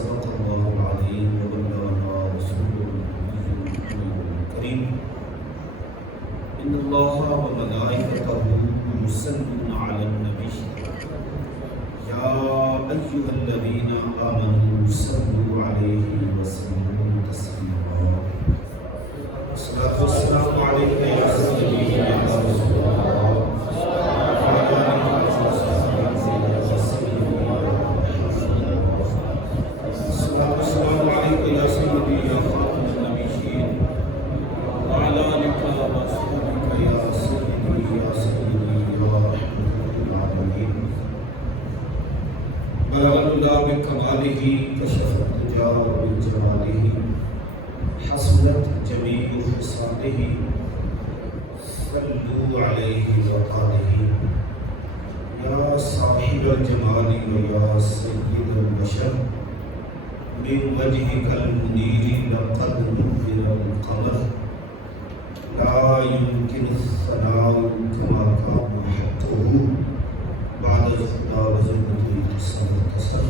صدق الله العظيم وبلغنا رسوله الكريم إن الله وملائكته يصلون على النبي يا أيها الذين آمنوا صلوا عليه وسلموا تسليما الصلاة والسلام عليك يا سيدي يا رسول الله السلام عليك يا سيدي يا خاتم النبيين وعلى آلك وصحبك يا سيدي يا سيدي يا رحمة العالمين بلغ الله بكماله كشف الدجى بجماله حسنت جميع خصاله صلوا عليه وآله يا صاحب الجمال ويا سيد البشر من وجهك المنير لقد نور القمر لا يمكن الثناء كما كان حقه بعد الخدا وزمته تصر گفتگو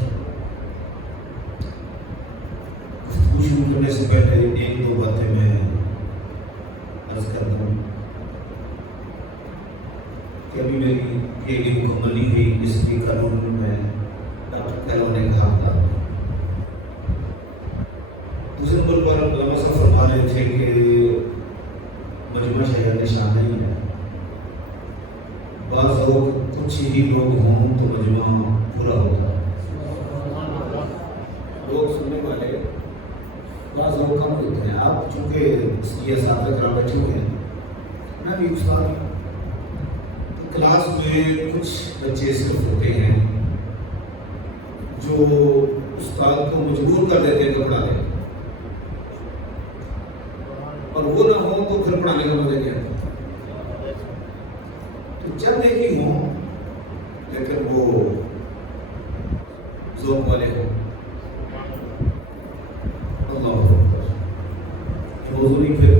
شروع کرنے سے پہلے ایک دو باتیں میں عرض کرتا ہوں کہ ابھی میری یہ مکمل نہیں ہوئی، اس لیے قانون میں ڈاکٹر کیلو نے کہا تھا دوسرے نمبر پر علامہ صاحب فرما رہے تھے کہ مجمع شہر نشان نہیں ہے، بعض لوگ کچھ ہی لوگ ہوں تو مجمع پورا ہوتا ہے، لوگ سننے والے بعض لوگ کم ہوتے ہیں۔ آپ چونکہ یہ اساتذہ کرام بیٹھے ہوئے ہیں، میں بھی استاد ہوں، کلاس میں کچھ بچے صرف ہوتے ہیں جو استاد کو مجبور کر دیتے ہیں کہ پڑھا دیں، اور وہ نہ ہو تو پھر پڑھانے کا مزہ نہیں آتا۔ تو چند ایک ہی ہوں لیکن وہ ذوق والے ہوں۔ اللہ اکبر، موضوع نہیں، پھر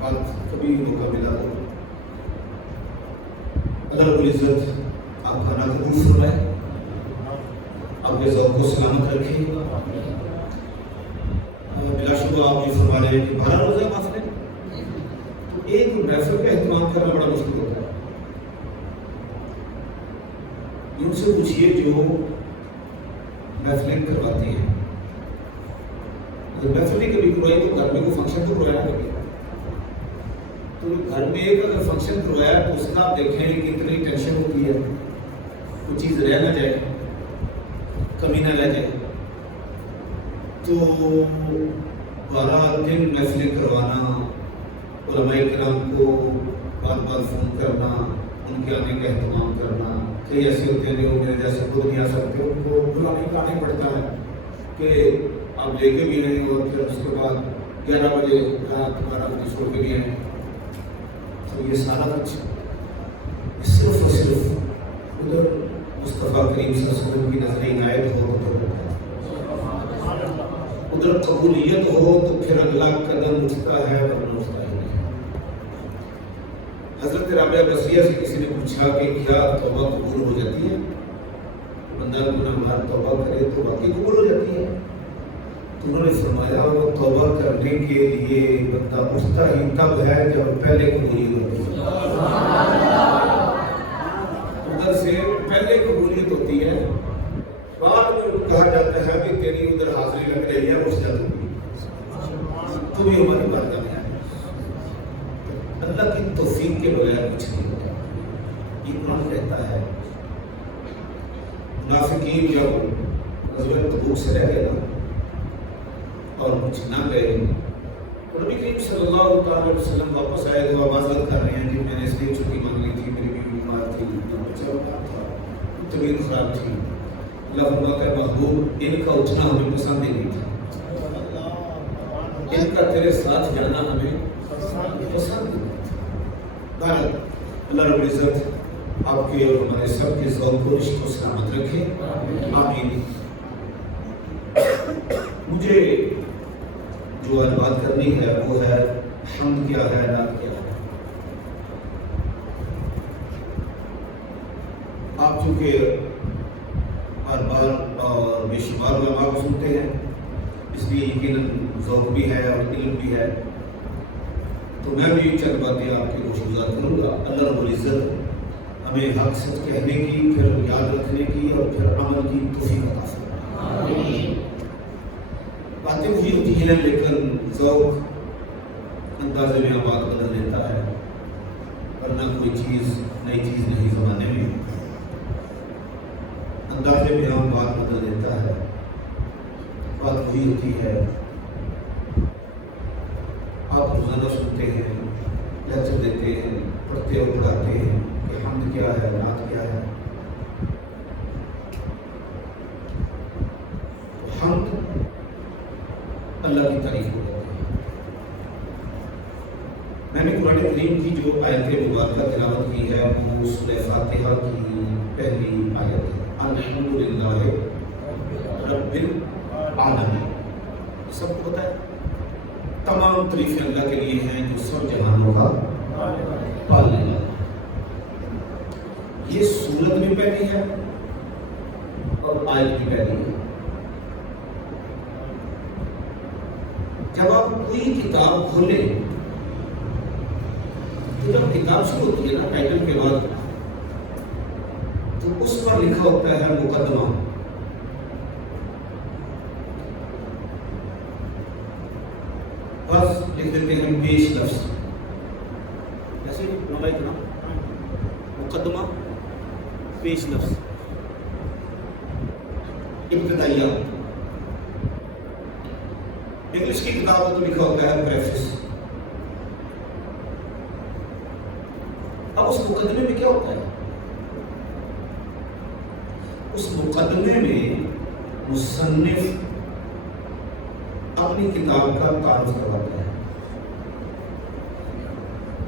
بات کبھی موقع ملا تو اللہ رب العزت آپ کا نہ قبول فرمائے، آپ کے ذوق کو سلامت رکھے۔ بلا شبہ آپ یہ فرما رہے ہیں کہ 12 روزہ محفل، ایک محفل کا اہتمام کرنا بڑا مشکل ہوتا ہے۔ ان سے پوچھیے جو محفلیں کرواتے ہیں، اگر محفل نہیں کبھی کروائی تو گھر میں کوئی فنکشن تو کروایا کبھی، تو گھر میں ایک اگر فنکشن کروایا تو اس کا آپ دیکھیں کہ کتنی ٹینشن ہوتی ہے، کوئی چیز رہ نہ جائے، کمی نہ رہ جائے۔ تو 12 دن محفلیں کروانا، علماء کرام کو بار بار فون کرنا، ان کے آنے کا اہتمام کرنا، کئی ایسے ہوتے ہیں جو میرے جیسے خود نہیں آ سکتے، ان کو بلانے کا آنا پڑتا ہے کہ آپ لے کے بھی نہیں، اور پھر اس کے بعد 11 بجے رات 12 بجے چھوڑ کے بھی آئیں۔ تو یہ سارا کچھ صرف اور صرف ادھر مصطفیٰ کریم صلی اللہ علیہ وسلم کی نظر عنایت ہو تو ادھر قبولیت ہو تو پھر اگلا قدم اٹھتا ہے ورنہ اٹھتا ہی نہیں۔ حضرت رابعہ بصریہ سے کسی نے پوچھا کہ کیا توبہ قبول ہو جاتی ہے؟ بندہ گناہگار توبہ کرے تو واقعی قبول ہو جاتی ہے؟ تو انہوں نے فرمایا وہ توبہ کرنے کے لیے بندہ اٹھتا ہی تب ہے جب پہلے قبولیت ہوتی ہے، ادھر سے پہلے قبولیت ہوتی ہے، بعد میں کہا جاتا ہے کہ تیری ادھر حاضری لگ رہی ہے، اٹھ جا تم بھی ہماری بات کر رہے ہیں۔ اللہ کی توفیق کے بغیر کچھ نہیں ہوتا۔ یہ قرآن کہتا ہے منافقین جب غزوہ تبوک سے رہ گئے نا اور کچھ نہ گئے تو نبی کریم صلی اللہ علیہ وسلم واپس آئے تو معذرت کر رہے ہیں کہ میں نے اس لیے چھٹی مانگ لی تھی، میری بیوی بیمار تھی، بچہ بیمار تھا، طبیعت خراب تھی۔ اللہ فرماتا ہے محبوب ان کا اٹھنا ہمیں پسند ہی نہیں تھا، ان کا تیرے ساتھ جانا ہمیں پسند نہیں تھا۔ بہرحال اللہ رب العزت آپ کے اور ہمارے سب کے ذوق کو رشتوں سلامت رکھے، آمین۔ مجھے جو آج بات کرنی ہے وہ ہے حمد کیا ہے، نعت کیا ہے۔ آپ چونکہ ہر بار اور بے شمار علماء کو سنتے ہیں، اس لیے یقیناً ذوق بھی ہے اور علم بھی ہے۔ تو میں بھی چند باتیں آپ کی گزار کروں گا۔ اللہ رب العزت ہمیں حق سچ کہنے کی، پھر یاد رکھنے کی اور پھر عمل کی توفیق عطا فرمائے۔ باتیں وہی ہوتی ہیں لیکن ذوق انداز میں بات بدل دیتا ہے، ورنہ کوئی چیز نئی چیز نہیں زمانے میں، انداز بیان بات بدل دیتا ہے۔ بات وہی ہوتی ہے، آپ روزانہ سنتے ہیں، لیکچر دیتے ہیں، پڑھتے اور پڑھاتے ہیں کہ حمد کیا ہے، نعت کیا ہے۔ حمد اللہ کی تعریف ہو جاتی ہے۔ میں نے قرآن کریم کی جو آیت مبارکہ تلاوت کی ہے وہ سورہ فاتحہ کی پہلی آیت ہے، الحمدللہ رب العالمین۔ سب کو پتہ ہے تمام تعریفیں اللہ کے لیے ہیں جو سب جہانوں کا پالنے والا ہے۔ یہ سورت بھی پہلی ہے اور آیت بھی پہلی ہے۔ جب آپ کوئی کتاب کھولیں تو جب کتاب شروع ہوتی ہے نا ٹائٹل کے بعد، تو اس پر لکھا ہوتا ہے مقدمہ۔ بس لکھ دیتے ہیں پیش لفظ، جیسے اتنا مقدمہ پیش لفظ ابتدائیہ۔ انگلش کی کتاب میں تو لکھا ہوتا ہے پریفس۔ اب اس مقدمے میں کیا ہوتا ہے؟ اس مقدمے میں مصنف اپنی کتاب کا تعارف کرواتا ہے،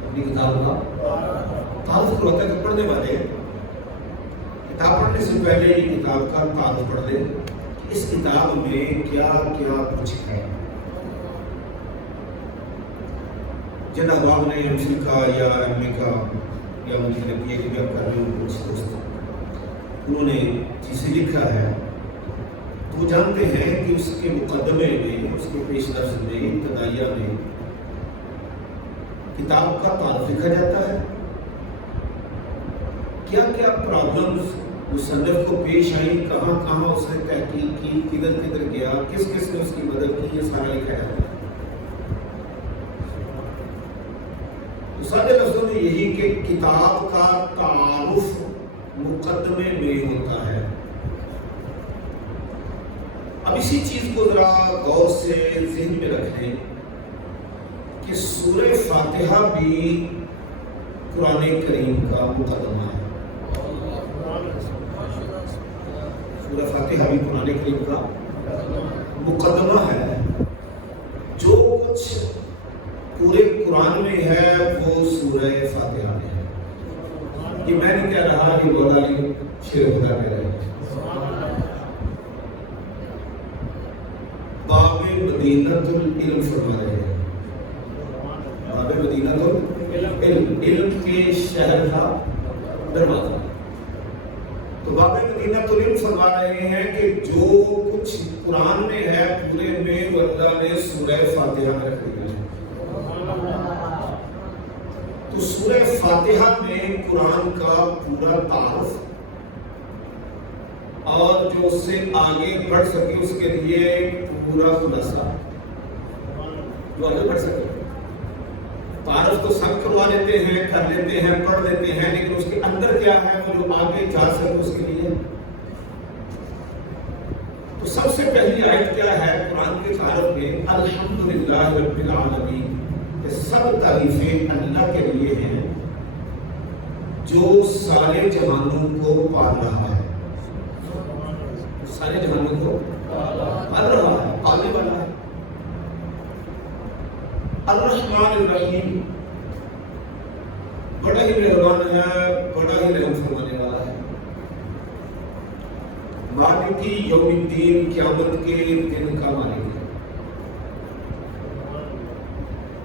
اپنی کتاب کا تعارف کرواتا ہے کہ پڑھنے والے کتاب پڑھنے سے پہلے یہ کتاب کا تعارف پڑھ لیں، اس کتاب میں کیا کیا کچھ ہے۔ جن احباب نے ایم فل کا یا ایم اے کا یا مجھے لگی ہے کہ اب کر رہے ہوں کچھ دوست، انہوں نے چیزیں لکھا ہے تو وہ جانتے ہیں کہ اس کے مقدمے میں، اس کے پیش لفظ میں، ابتدائیہ میں کتاب کا تعارف لکھا جاتا ہے، کیا کیا پرابلمز مصنف کو پیش آئی، کہاں کہاں اس نے تحقیق کی، کدھر کدھر گیا، کس کس نے اس کی مدد کی، یہ سارا لکھا جاتا ہے۔ تو سادے لفظوں میں یہی کہ کتاب کا تعارف مقدمے میں ہوتا ہے۔ اب اسی چیز کو ذرا غور سے ذہن میں رکھ لیں کہ سورہ فاتحہ بھی قرآن کریم کا مقدمہ ہے۔ سورہ فاتحہ بھی قرآن کریم کا مقدمہ ہے۔ جو کچھ پورے قرآن میں ہے وہ سورہ فاتحہ میں ہے۔ یہ میں نہیں کہہ رہا، یہ مولا علی شیر خدا کہہ رہے ہیں۔ باب مدینۃ العلم فرما رہے ہیں، باب مدینۃ العلم، علم کے شہر کا دروازہ۔ تو باب مدینۃ العلم فرما رہے ہیں کہ جو کچھ قرآن میں ہے پورے میں وہ اللہ نے سورہ فاتحہ میں رکھ دیا ہے۔ تو سورہ فاتحہ میں قرآن کا پورا تعارف اور جو اس سے آگے بڑھ سکے اس کے لیے پورا خلاصہ، جو آگے بڑھ سکے۔ تعارف تو سب کروا لیتے ہیں، کر لیتے ہیں، پڑھ لیتے ہیں، لیکن اس کے اندر کیا ہے وہ جو آگے جا سکے اس کے لیے۔ تو سب سے پہلی آیت کیا ہے قرآن کے تعارف میں؟ الحمدللہ رب العالمین، کہ سب تعریفیں اللہ کے لیے ہیں جو سارے جہانوں کو پال رہا ہے، سارے جہانوں کو پال رہا ہے، پالنے والا ہے۔ الرحمن الرحیم، بڑا ہی مہربان ہے، بڑا ہی رحم فرمانے والا ہے۔ مالکی یوم الدین، قیامت کے دن کا مالک ہے۔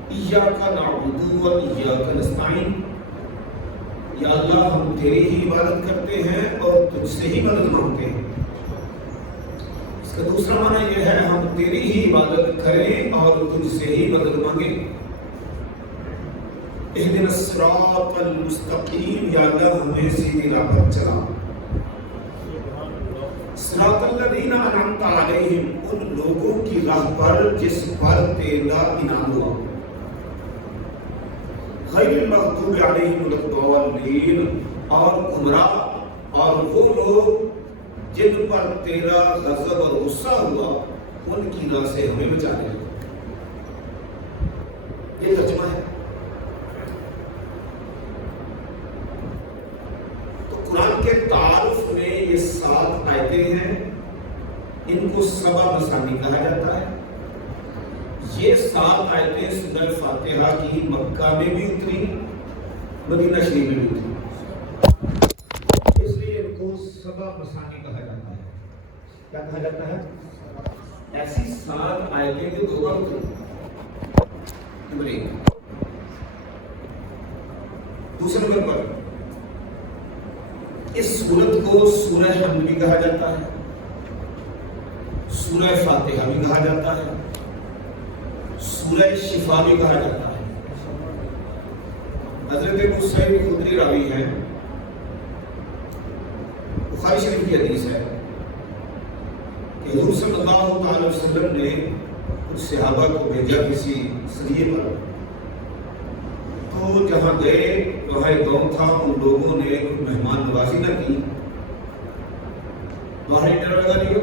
ایاک نعبد و ایاک نستعین، یا اللہ ہم تیری ہی عبادت کرتے ہیں اور تجھ سے ہی مدد مانگتے ہیں۔ اس کا دوسرا معنی یہ ہے ہم تیری ہی عبادت کریں اور تجھ سے ہی مدد مانگیں. اہدنا الصراط المستقیم، یا اللہ ہمیں سیدھی راہ پر چلا. صراط الذین انعمت علیہم، ان لوگوں کی راہ پر جس پر تیرا انعام ہوا. غیر المغضوب علیہم ولا الضالین، اور گمراہ اور وہ لوگ جن پر تیرا غضب اور غصہ ہوا ان کی راہ سے ہمیں بچا لے. یہ ترجمہ ہے. تو قرآن کے تعارف میں یہ 7 آیتیں ہیں، ان کو سبع مثانی کہا جاتا ہے. یہ 7 آیتیں سورہ فاتحہ کی مکہ میں بھی اتری، مدینہ شریف میں بھی اتری، اس لیے ان کو سبع مثانی کہا جاتا ہے. کیا کہا جاتا ہے؟ ایسی 7 آیتیں جو 2 بار اتری. نمبر 1. دوسرے نمبر پر اس سورت کو سورہ حمد بھی کہا جاتا ہے، سورہ فاتحہ بھی کہا جاتا ہے، سورہ شفا بھی کہا جاتا ہے. حضرت ابو سعید خدری راوی ہیں، بخاری شریف کی حدیث ہے کہ حضور صلی اللہ تعالی وسلم نے کچھ صحابہ کو بھیجا کسی سریے پر. تو جہاں گئے وہاں ایک گاؤں تھا، ان لوگوں نے مہمان نوازی نہ کی، باہر ہی ڈر لگا دیا.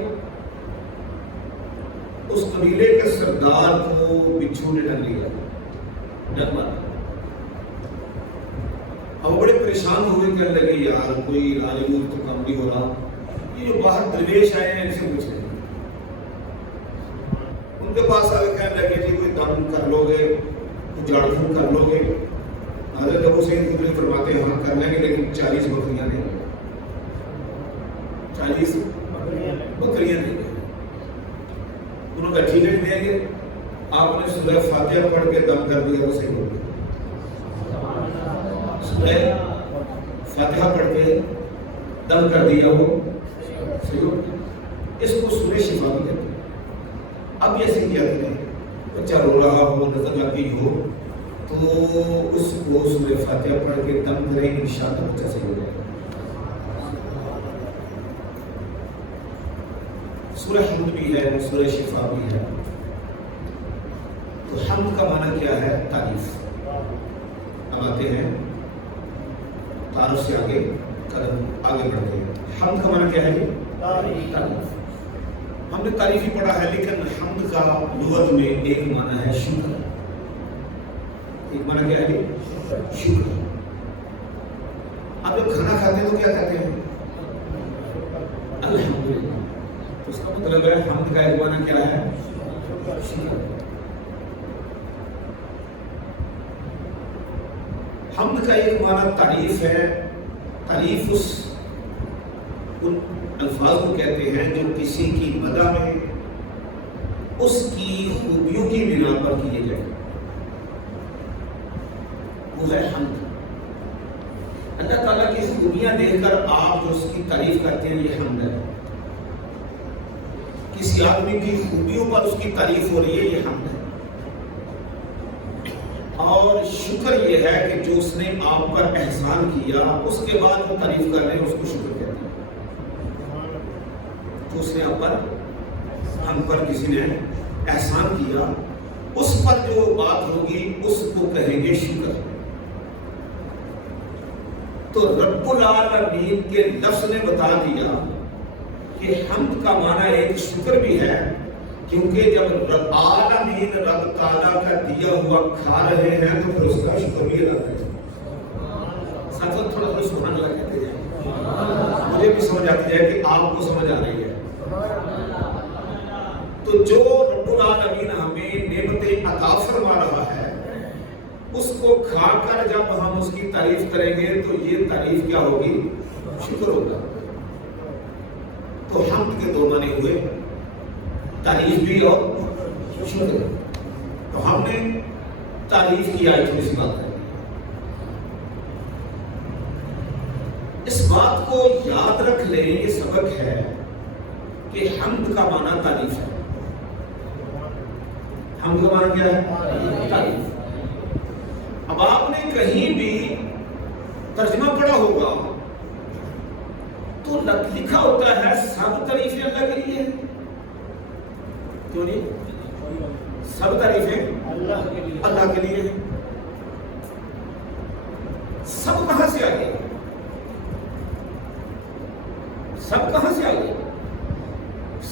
اس قبیلے کے سردار کو بچھو نے ڈر لیا، ڈر مارا. اب بڑے پریشان ہوئے، کہنے لگے یار کوئی عالم تو کام نہیں ہو رہا، یہ جو باہر درویش آئے ہیں ان سے پوچھیں. ان کے پاس آگے کہنے لگے جی کوئی دم کر لو گے، کوئی جھاڑ پھونک کر لو گے. حضرت ابو سعید خدری فرماتے ہیں ہاں کر لیں گے، لیکن 40 بکریاں دیں گے. 40 بکریاں دیں گے. انہوں کا ٹھیک ہے دیں گے. آپ نے سورہ فاتحہ پڑھ کے دم کر دیا وہ صحیح ہو گیا. سورہ فاتحہ پڑھ کے دم کر دیا وہ صحیح ہو گیا. اس کو سورہ شفا بھی کہتے ہیں. اب یہ ایسے کیا کریں، بچہ رو رہا ہو، نظر آتی ہو تو اس کو سورہ فاتحہ پڑھ کے دم کریں، انشاءاللہ بچہ صحیح ہو جائے گا. سورہ حمد بھی ہے، سورہ شفا بھی ہے. تو حمد کا معنی کیا ہے؟ تعریف. اب آتے ہیں تعارف سے آگے قدم آگے بڑھتے ہیں. حمد کا معنی کیا ہے؟ تعریف. ہم نے تعریف ہی پڑھا ہے، لیکن حمد کا لغت میں ایک معنی ہے شکر. ایک معنی کیا ہے؟ شکر. آپ جب کھانا کھاتے ہیں تو کیا کہتے ہیں؟ الحمدللہ. اس کا مطلب ہے حمد کا ایک معنی کیا ہے؟ شکر. حمد کا ایک معنی تعریف ہے. تعریف ان الفاظ کو کہتے ہیں جو کسی کی مدح میں اس کی خوبیوں کی بنا پر کیے جائیں، وہ ہے حمد. اللہ تعالیٰ کی خوبیاں دیکھ کر آپ جو اس کی تعریف کرتے ہیں یہ حمد ہے. کسی آدمی کی خوبیوں پر اس کی تعریف ہو رہی ہے یہ حمد ہے. اور شکر یہ ہے کہ جو اس نے آپ پر احسان کیا اس کے بعد وہ تعریف کر رہے ہیں، اس کو شکر کہتے ہیں. تو اس نے آپ پر، ہم پر کسی نے احسان کیا، اس پر جو بات ہوگی اس کو کہیں گے شکر. تو رب العالمین کے لفظ نے بتا دیا کہ حمد کا معنی ایک شکر بھی ہے، کیونکہ جب رب عالمین رب تعالیٰ کا دیا ہوا کھا رہے ہیں تو پھر اس کا شکر بھی ادا کریں. ساتھ ساتھ تھوڑا تھوڑا سبحان اللہ کہتے ہیں، مجھے بھی سمجھ آتی ہے کہ آپ کو سمجھ آ رہی ہے. تو جو رب العالمین ہمیں نعمتیں عطا فرما رہا ہے اس کو کھا کر جب ہم اس کی تعریف کریں گے تو یہ تعریف کیا ہوگی؟ شکر ہوگا. تو حمد کے 2 معنی ہوئے، تعریف بھی اور شکر. تو ہم نے تعریف کی آج تھوڑی سی بات کریں. اس بات کو یاد رکھ لیں، یہ سبق ہے کہ حمد کا معنی تعریف ہے. حمد کا معنی کیا ہے؟ تعریف. اب آپ نے کہیں بھی ترجمہ پڑھا ہوگا تو لکھا ہوتا ہے سب تعریفیں اللہ کے لیے. کیوں نہیں؟ سب تعریفیں اللہ کے لیے. سب کہاں سے آ گیا؟ سب کہاں سے آ گیا؟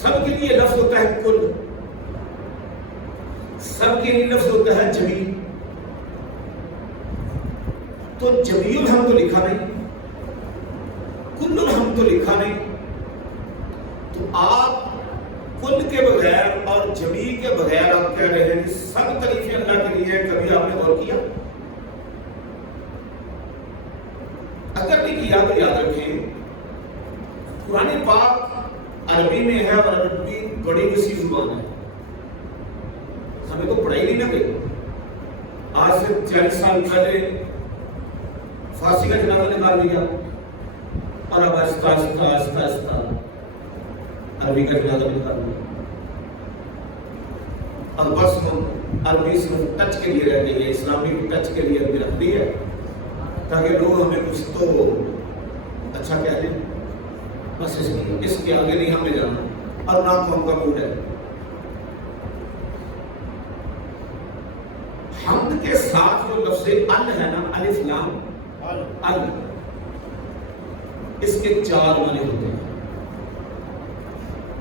سب کے لیے لفظ ہوتا ہے کل. سب کے لیے لفظ ہوتا ہے جمیع. تو جمیع الحمد تو لکھا نہیں, کل الحمد تو لکھا نہیں. تو آپ کل کے بغیر اور جمیع کے بغیر آپ کہہ رہے ہیں کہ سب تعریفیں اللہ کے لیے. کبھی آپ نے غور کیا؟ اگر نہیں کیا تو یاد رکھیں قرآن پاک عربی میں ہے اور عربی بڑی وسیع زبان ہے. ہمیں تو پڑھائی نہیں نہ گئی. آج سے 40 سال پہلے فارسی کا جنازہ نکال لیا اور اب آہستہ آہستہ آہستہ آہستہ عربی کا جنازہ نکال لیا. اب بس ہم عربی سے ٹچ کے لیے رہ گئی ہے, اسلامی ٹچ کے لیے عربی رکھ دی ہے تاکہ لوگ ہمیں کچھ تو اچھا کہہ لیں. بس اس کے آگے نہیں ہمیں جانا اور نہ قوم کا موڈ ہے. حمد کے ساتھ جو لفظ ال ہے نا, الف لام ال, اس کے 4 معنی ہوتے ہیں.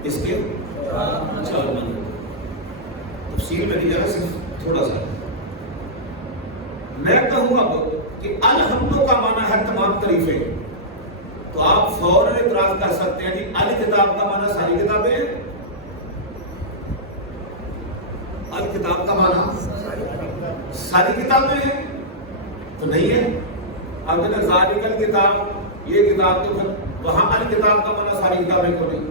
اس کے 4 معنی ہوتے ہیں. تفصیل میں نہیں جا رہا, صرف تھوڑا سا میں کہوں گا کہ الحمد کا معنی ہے تمام تعریفیں. تو آپ فوراً اعتراض کر سکتے ہیں کہ الکتاب کا معنی ساری کتابیں ہیں. الکتاب کا معنی ساری کتابیں ہیں تو نہیں ہے. اب جب ذالک الکتاب, یہ کتاب تو پھر وہاں الکتاب کا معنی ساری کتابیں کو نہیں.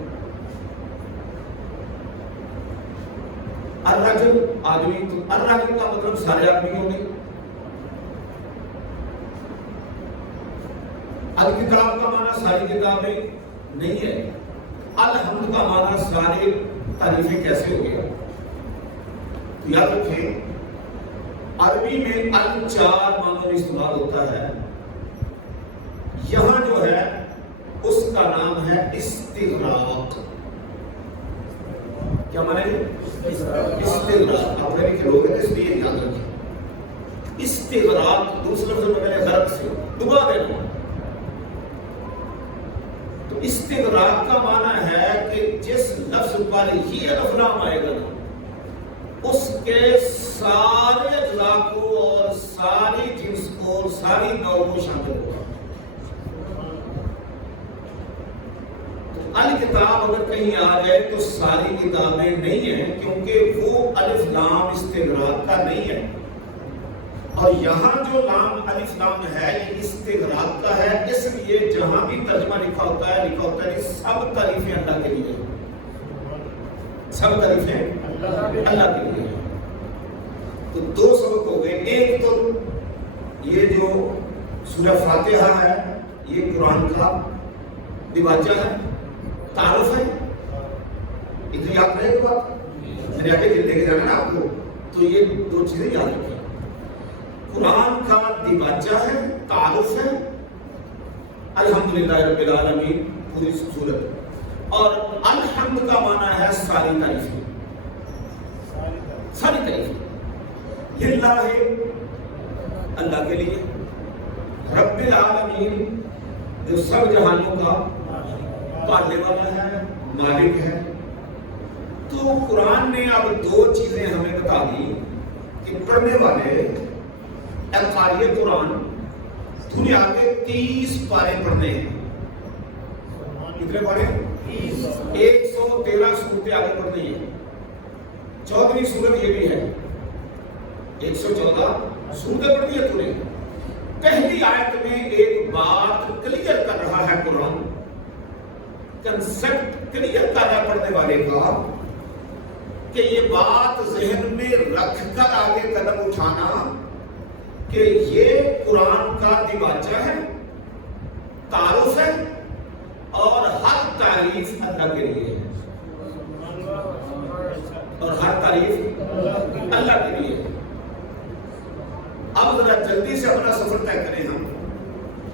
الرجل آدمی, تو الرجل کا مطلب سارے آدمی ہوں گے. الکتاب کا معنی ساری کتابیں نہیں ہے. الحمد کا معنی ساری تعریفیں کیسے ہو گیا؟ یاد رکھیں عربی میں ال 4 معنوں میں استعمال ہوتا ہے. یہاں جو ہے اس کا نام ہے استغراق. کیا معنی ہے؟ استغراق. آپ نے لکھے لوگ ہیں اس لیے یاد رکھیں. استغراق دوسرے لفظ میں نے غرق سے ڈبا دینا. تو استغراق کا معنی ہے کہ جس لفظ پر یہ الف لام آئے گا اس کے سارے اجزاء کو اور ساری جنس کو اور ساری نوع کو شامل ہوگا. الکتاب اگر کہیں آ جائے تو ساری کتابیں نہیں ہیں کیونکہ وہ الف لام استغراق کا نہیں ہے. اور یہاں جو لام الف لام ہے یہ استغراق کا ہے. اس لیے جہاں بھی ترجمہ لکھا ہوتا ہے کہ سب تعریفیں اللہ کے لیے, سب تعریفیں اللہ کے لیے. تو 2 سبق ہو گئے. ایک تو یہ جو سورہ فاتحہ ہے یہ قرآن کا دیباچہ ہے, تعارف ہے. اتنی یاد رہے تو بات میں نے آگے لے کے جانا نا آپ کو. تو یہ 2 چیزیں یاد رکھیں. قرآن کا دیباچہ ہے, تعارف ہے, الحمدللہ رب العالمین پوری صورت. اور الحمد کا معنی ہے ساری تعریفیں, ساری تعریفیں. للہ ہے اللہ کے لیے, رب العالمین جو سب جہانوں کا پالنے والا ہے, مالک ہے. تو قرآن نے اب 2 چیزیں ہمیں بتا دی کہ پڑھنے والے قاری قرآن دنیا کے 30 پارے پڑھنے ہیں. کتنے پارے؟ 113 صورتیں آگے پڑھنی ہیں. 14ویں صورت یہ بھی ہے, 114 صورتیں پڑھنی ہے پورے. پہلی آیت میں ایک بات کلیئر کر رہا ہے قرآن, کنسپٹ کلیئر کر رہا ہے پڑھنے والے کا کہ یہ بات ذہن میں رکھ کر آگے قدم اٹھانا کہ یہ قرآن کا دیباچہ ہے, تعارف ہے اور ہر تعریف اللہ کے لیے ہے. اور ہر تعریف اللہ کے لیے۔ اب ذرا جلدی سے اپنا سفر طے کریں، ہم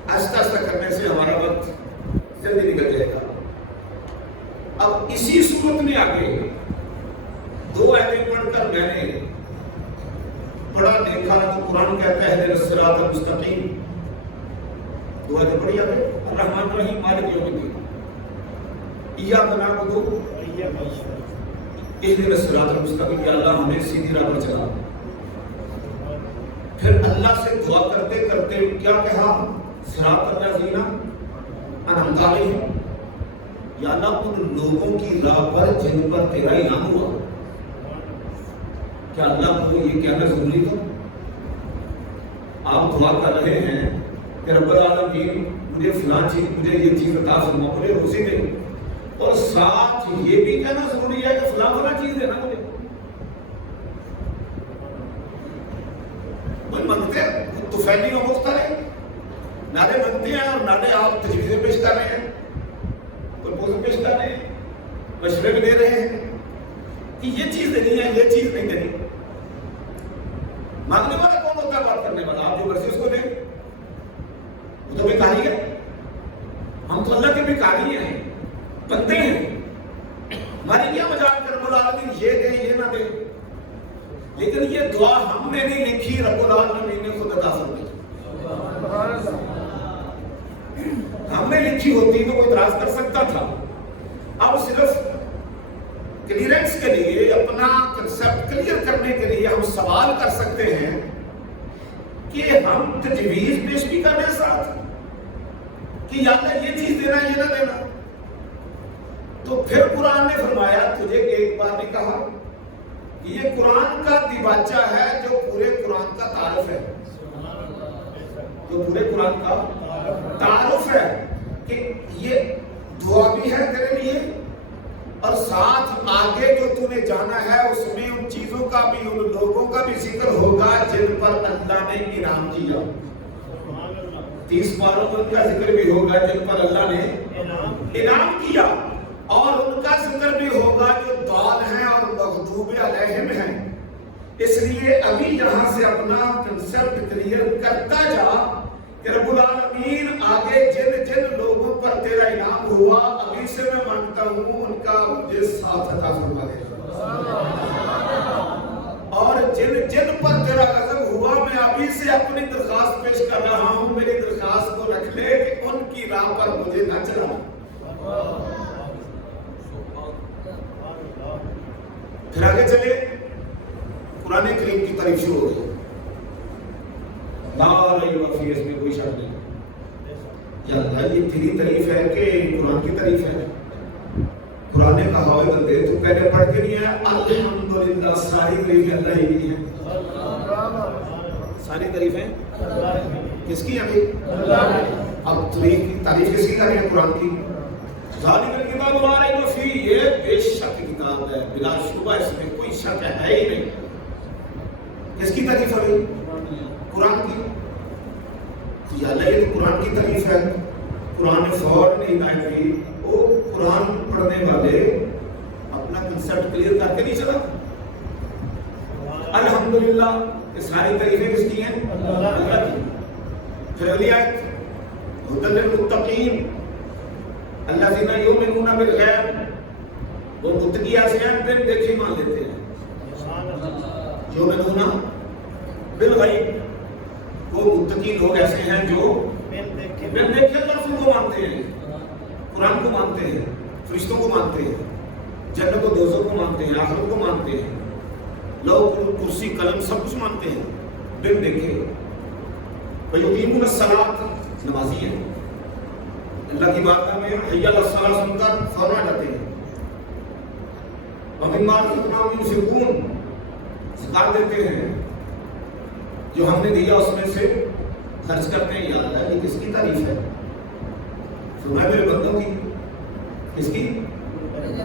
آہستہ آہستہ کرنے سے ہمارا وقت جلدی نکل جائے گا۔ اب اسی صورت میں آگے 2 آیتیں پڑھ کر میں نے پڑھا دیکھا تو قرآن کہتا ہے اہدنا الصراط المستقیم۔ 2 آیتیں پڑھی آگے، الرحمن الرحیم مالک یوم الدین، ایاک نعبد اہدنا الصراط المستقیم، یا اللہ ہمیں سیدھی راہ پر چلا۔ پھر اللہ سے دعا کرتے کرتے کیا کہا؟ صراط الذین انعمت علیہم، یا اللہ ان لوگوں کی راہ پر جن پر تیرا انعام ہوا۔ کیا اللہ کو یہ کہنا ضروری تھا؟ آپ دعا کر رہے ہیں کہ رب العالمین مجھے فلاں چیز، مجھے یہ چیز عطا فرما، مجھے روزی دے، اور ساتھ یہ بھی کہنا ضروری ہے کہ فلاں فلاں چیز دینا مجھے۔ کوئی منگتے تو فیلی و مختار ہے، نعرے بنتے ہیں اور نعرے آپ تجویزیں پیش کر رہے ہیں، پروپوزل پیش کر رہے ہیں، مشورے بھی دے رہے ہیں کہ یہ چیز دینی ہے، یہ چیز نہیں دینی۔ مانگنے والا کون ہوتا ہے؟ بات کرنے والا۔ آپ جو مرضی اس کو دیں، وہ تو بھکاری ہے۔ ہم تو اللہ کے بھکاری ہیں، بندے ہیں، ہماری کیا مجال کر رب العالمین یہ دے یہ نہ دے۔ لیکن یہ دعا ہم نے نہیں لکھی، رب العالمین نے خود عطا فرمائی۔ ہم نے لکھی ہوتی تو کوئی اعتراض کر سکتا تھا۔ اب صرف کلیئرنس کے لیے، اپنا کنسپٹ کلیئر کرنے کے لیے ہم سوال کر سکتے ہیں کہ ہم تجویز پیش بھی کر رہے ہیں ساتھ کہ یا اللہ یہ چیز دینا یہ نہ دینا۔ تو پھر قرآن نے فرمایا، تجھے ایک بار نے کہا یہ قرآن کا دیباچہ ہے جو پورے قرآن کا تعارف ہے، جو پورے قرآن کا تعارف ہے کہ یہ دعا بھی ہے تیرے لیے، اور ساتھ آگے جو تو نے جانا ہے اس میں ان چیزوں کا بھی، ان لوگوں کا بھی ذکر ہوگا جن پر اللہ نے انعام کیا۔ 30 پاروں میں ان کا ذکر بھی ہوگا جن پر اللہ نے انعام کیا، اور ان کا ذکر بھی ہوگا جو ضال ہیں اور مغضوب علیہم ہیں۔ اس لیے ابھی یہاں سے اپنا کنسپٹ کلیئر کرتا جا کہ رب العالمین آگے جن جن لوگوں پر تیرا انعام ہوا، ابھی سے میں مانگتا ہوں ان کا مجھے ساتھ عطا فرما دے، اور جن جن پر تیرا غضب ہوا میں ابھی سے اپنی درخواست پیش کر رہا ہوں، میری درخواست کو رکھ لے کہ ان کی راہ پر مجھے نہ چلا۔ پھر آگے چلے، قرآن کریم کی تعریف شروع ہو گئی۔ لا ریب فیہ، اس میں کوئی شک نہیں۔ یا اللہ یہ تیری تعریف ہے کہ قرآن کی تعریف ہے؟ قرآن نے کہا ہوئے بندے تو پہلے پڑھ کے نہیں ہے الحمدللہ، ساری تعریفیں اللہ ہی کی ہیں، ساری تعریفیں کس کی ہیں؟ اب تعریف کس کی کر رہے ہیں؟ قرآن کی۔ ذالک الکتاب لا ریب فیہ، یہ بے شک کتاب ہے، بلا شبہ اس میں کوئی شک ہے ہی نہیں۔ کس کی تعریف ہے؟ قرآن کی۔ یا اللہ یہ تو قرآن کی تعریف ہے، قرآن نے فوراً نہیں ہدایت کی۔ وہ قرآن پڑھنے والے اپنا کنسپٹ کلیئر کر کے نہیں چلا۔ الحمدللہ، یہ ساری تعریفیں کس کی ہیں؟ اللہ کی۔ پھر اگلی آیت، ھدی للمتقین الذین یؤمنون بالغیب، وہ متقی ایسے ہیں بن دیکھے مان لیتے ہیں۔ یؤمنون بالغیب، وہ متقی لوگ ایسے ہیں جو بن دیکھے اللہ کو مانتے ہیں، قرآن کو مانتے ہیں، فرشتوں کو مانتے ہیں، جنت و دوزخ کو مانتے ہیں، آخرت کو مانتے ہیں، لوح کرسی قلم سب کچھ مانتے ہیں بن دیکھے۔ وَيُقِيمُونَ الصَّلَاةَ، نمازی ہیں، اللہ کی بات میں حی علی الصلاۃ سن کر فوراً آ جاتے ہیں۔ وَمِمَّا رَزَقْنَاهُمْ يُنْفِقُونَ، زکات دیتے ہیں، جو ہم نے دیا اس میں سے خرچ کرتے ہیں۔ یا اللہ یہ کس کی تعریف ہے؟ فرمایا میرے بندوں کی۔ کس کی؟